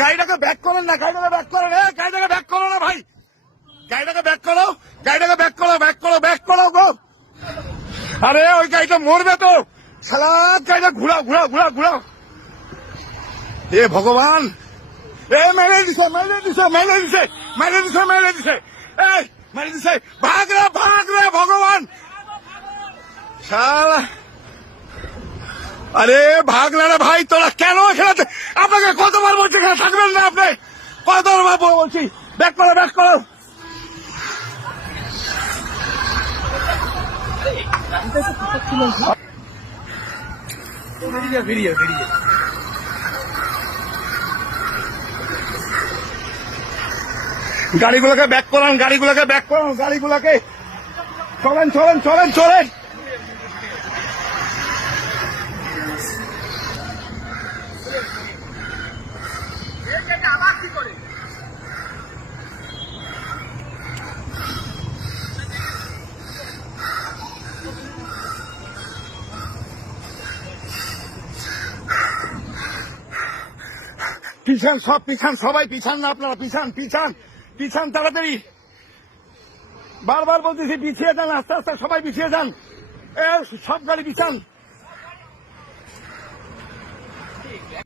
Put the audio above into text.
গাড়িটাকে ব্যাক করেন না, গাড়িটাকে ব্যাক করেন, গাড়িটাকে ব্যাক করো না ভাই, গাড়িটাকে ব্যাক করো, গাড়িটাকে ব্যাক করো, ব্যাক করো, ব্যাক করো গো। আরে ওই গাড়িটা মরবে তো, শালা গাড়িটা ঘুরাও ঘুরাও ঘুরাও ঘুরাও। এ ভগবান, এ মেরে দিছে মেরে দিছে মেরে দিছে মেরে দিছে মেরে দিছে, এই মেরে দিছে, ভাগ রে ভগবান শালা। আরে ভাগ না রে ভাই, তোরা কেন এখানে, আপনাকে কতবার বলছি এখানে থাকবেন না, আপনি কতবার বলছি ব্যাক করো ব্যাক করো। গাড়িগুলোকে ব্যাক করান, গাড়িগুলোকে ব্যাক করান, গাড়িগুলোকে চলেন চলেন চলেন চলেন। পিছান, সব পিছান, সবাই পিছান না, আপনারা পিছান পিছান পিছান তাড়াতাড়ি, বারবার বলতেছি পিছিয়ে যান, আস্তে আস্তে সবাই পিছিয়ে যান, সব গাড়ি পিছান।